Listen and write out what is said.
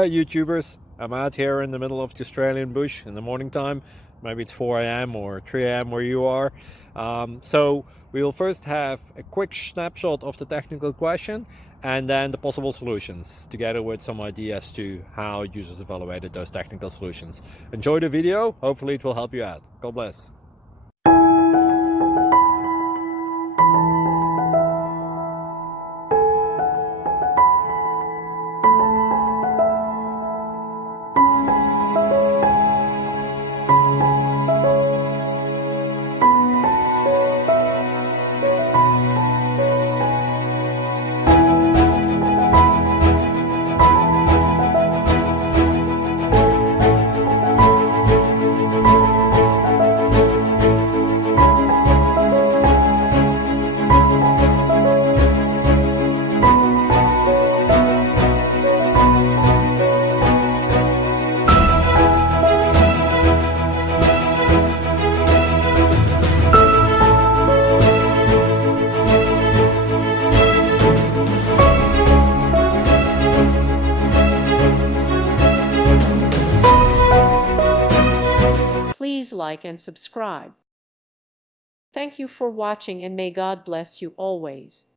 Hi YouTubers, I'm out here in the middle of the Australian bush in the morning time. Maybe it's 4 a.m. or 3 a.m. where you are. So we will first have a quick snapshot of the technical question and then the possible solutions, together with some ideas to how users evaluated those technical solutions. Enjoy the video, hopefully it will help you out. God bless. Please like and subscribe. Thank you for watching and may God bless you always.